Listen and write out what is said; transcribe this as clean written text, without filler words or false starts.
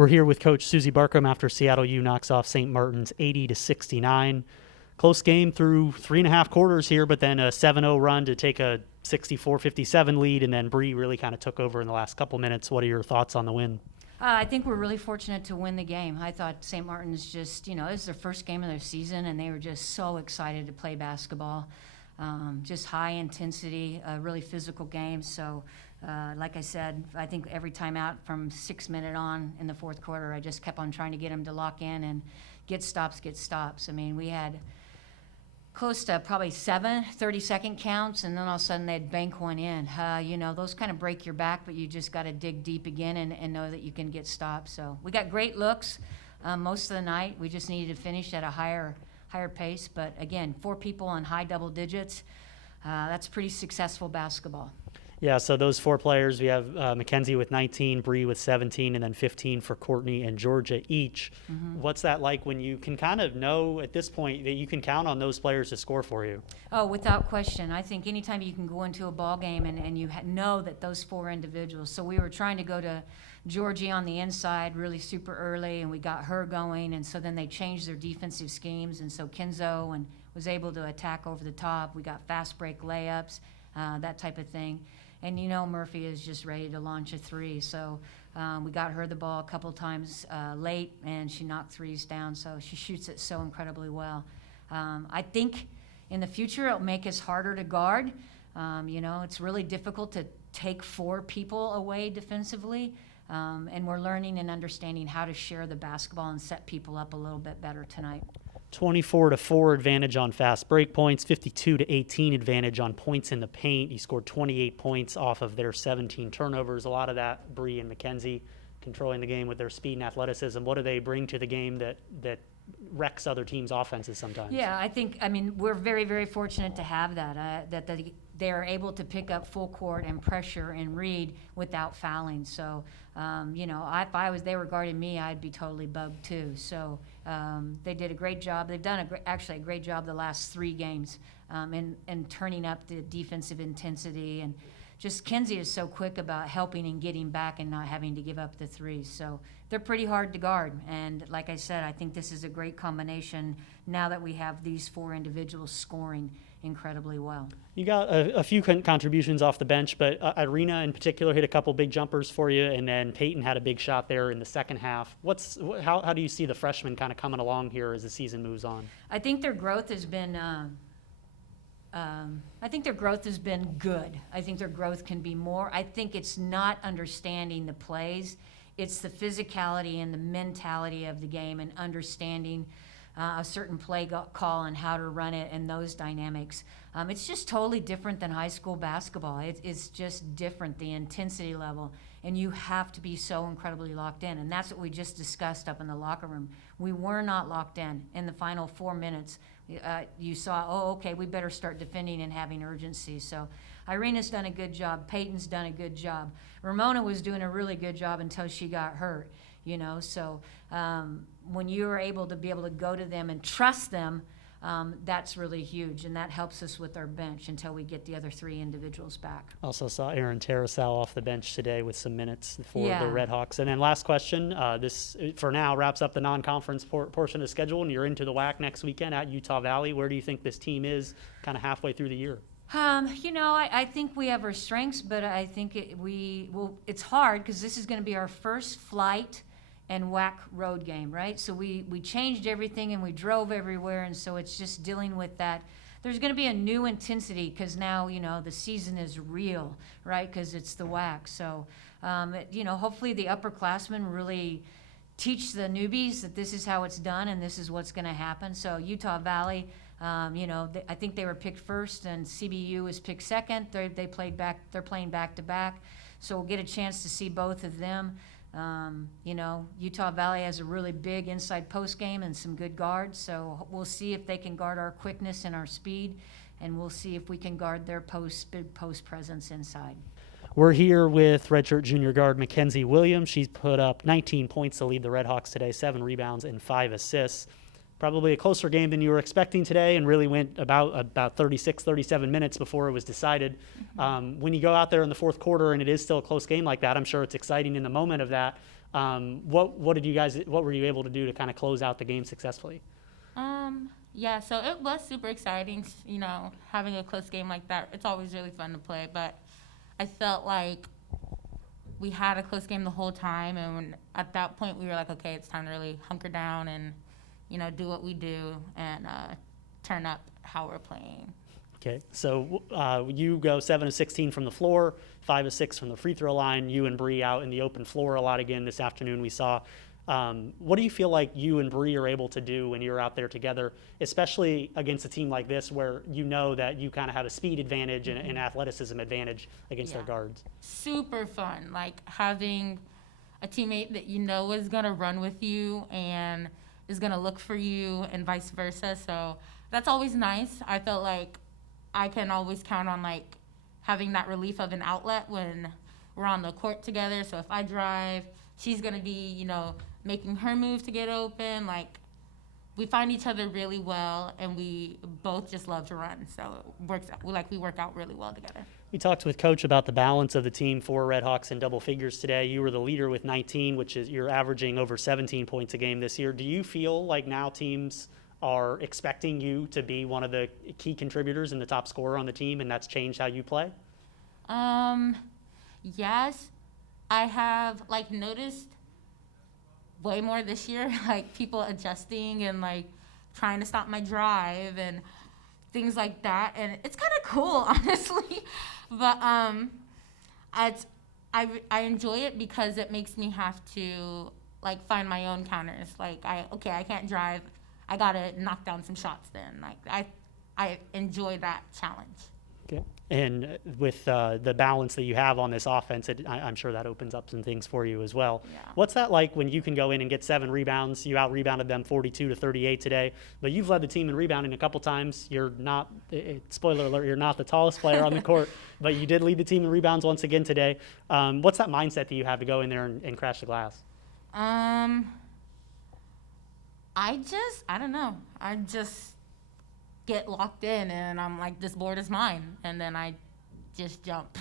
We're here with Coach Suzy Barcomb after Seattle U knocks off St. Martin's 80-69. Close game through 3.5 quarters here, but then a 7-0 run to take a 64-57 lead, and then Bree really kind of took over in the last couple minutes. What are your thoughts on the win? I think we're really fortunate to win the game. I thought St. Martin's just, this is their first game of their season, and they were just so excited to play basketball. Just high intensity, a really physical game. So, like I said, I think every time out from 6 minutes on in the fourth quarter, I just kept on trying to get them to lock in and get stops. I mean, we had close to probably 7 30-second counts, and then all of a sudden they'd bank one in. Those kind of break your back, but you just got to dig deep again and know that you can get stops. So we got great looks most of the night. We just needed to finish at a higher pace. But again, 4 people on high double digits, that's pretty successful basketball. Yeah, so those 4 players, we have McKenzi with 19, Bree with 17, and then 15 for Courtney and Georgia each. Mm-hmm. What's that like when you can kind of know at this point that you can count on those players to score for you? Oh, without question. I think anytime you can go into a ball game and you know that those 4 individuals. So we were trying to go to Georgie on the inside really super early, and we got her going, and so then they changed their defensive schemes, and so Kenzo and was able to attack over the top. We got fast break layups, that type of thing. And Murphy is just ready to launch a 3. So we got her the ball a couple times late, and she knocked 3s down. So she shoots it so incredibly well. I think in the future it'll make us harder to guard. It's really difficult to take 4 people away defensively. And we're learning and understanding how to share the basketball and set people up a little bit better tonight. 24-4 advantage on fast break points, 52-18 advantage on points in the paint. He scored 28 points off of their 17 turnovers. A lot of that, Bree and McKenzi controlling the game with their speed and athleticism. What do they bring to the game that wrecks other teams' offenses sometimes? Yeah, we're very, very fortunate to have that, they're able to pick up full court and pressure and read without fouling. So, if they were guarding me, I'd be totally bugged too. So they did a great job. They've done actually a great job the last 3 games in turning up the defensive intensity. And just Kenzie is so quick about helping and getting back and not having to give up the 3s. So they're pretty hard to guard. And like I said, I think this is a great combination now that we have these 4 individuals scoring incredibly well. You got a few contributions off the bench, but Irina in particular hit a couple big jumpers for you, and then Peyton had a big shot there in the second half. How do you see the freshmen kind of coming along here as the season moves on? I think their growth has been good. I think their growth can be more. I think it's not understanding the plays. It's the physicality and the mentality of the game and understanding a certain play call and how to run it and those dynamics. It's just totally different than high school basketball. It's just different, the intensity level, and you have to be so incredibly locked in. And that's what we just discussed up in the locker room. We were not locked in the final 4 minutes. You saw, okay, we better start defending and having urgency. So Irina's done a good job. Peyton's done a good job. Ramona was doing a really good job until she got hurt. So when you're able to go to them and trust them, that's really huge, and that helps us with our bench until we get the other 3 individuals back. Also saw Aaron Terasal off the bench today with some minutes for the Redhawks. And then last question, this for now wraps up the non-conference portion of the schedule, and you're into the WAC next weekend at Utah Valley. Where do you think this team is kind of halfway through the year? I think we have our strengths, but I think it's hard because this is going to be our first flight and WAC road game, right? So we changed everything and we drove everywhere, and so it's just dealing with that. There's going to be a new intensity because now, the season is real, right? Because it's the WAC. So, hopefully the upperclassmen really teach the newbies that this is how it's done and this is what's going to happen. So Utah Valley, I think they were picked first, and CBU was picked second. They're playing back to back, so we'll get a chance to see both of them. Utah Valley has a really big inside post game and some good guards, so we'll see if they can guard our quickness and our speed, and we'll see if we can guard their big post presence inside. We're here with redshirt junior guard McKenzi Williams. She's put up 19 points to lead the Redhawks today, 7 rebounds and 5 assists. Probably a closer game than you were expecting today, and really went about 36, 37 minutes before it was decided. Mm-hmm. When you go out there in the fourth quarter and it is still a close game like that, I'm sure it's exciting in the moment of that. What were you able to do to kind of close out the game successfully? Yeah, so it was super exciting, you know, having a close game like that. It's always really fun to play, but I felt like we had a close game the whole time, and at that point we were like, okay, it's time to really hunker down and, you know, do what we do and turn up how we're playing. Okay, so you go 7 of 16 from the floor, 5 of 6 from the free throw line. You and Bree out in the open floor a lot again this afternoon. We saw. What do you feel like you and Bree are able to do when you're out there together, especially against a team like this where you know that you kind of have a speed advantage and an athleticism advantage against their guards? Super fun, like having a teammate that you know is going to run with you and is going to look for you and vice versa. So that's always nice. I felt like I can always count on like having that relief of an outlet when we're on the court together. So if I drive, she's going to be, you know, making her move to get open. Like, we find each other really well, and we both just love to run. So it works out. We work out really well together. We talked with Coach about the balance of the team for Redhawks in double figures today. You were the leader with 19, which is you're averaging over 17 points a game this year. Do you feel like now teams are expecting you to be one of the key contributors and the top scorer on the team, and that's changed how you play? Yes, I have like noticed way more this year, like people adjusting and like trying to stop my drive and things like that, and it's kind of cool, honestly. But I enjoy it because it makes me have to like find my own counters. Like I can't drive, I gotta knock down some shots. Then like I enjoy that challenge. Okay. And with the balance that you have on this offense, I'm sure that opens up some things for you as well. Yeah. What's that like when you can go in and get 7 rebounds? You out-rebounded them 42-38 today, but you've led the team in rebounding a couple times. You're not, spoiler alert, you're not the tallest player on the court, but you did lead the team in rebounds once again today. What's that mindset that you have to go in there and crash the glass? I don't know. I just get locked in and I'm like, this board is mine, and then I just jump.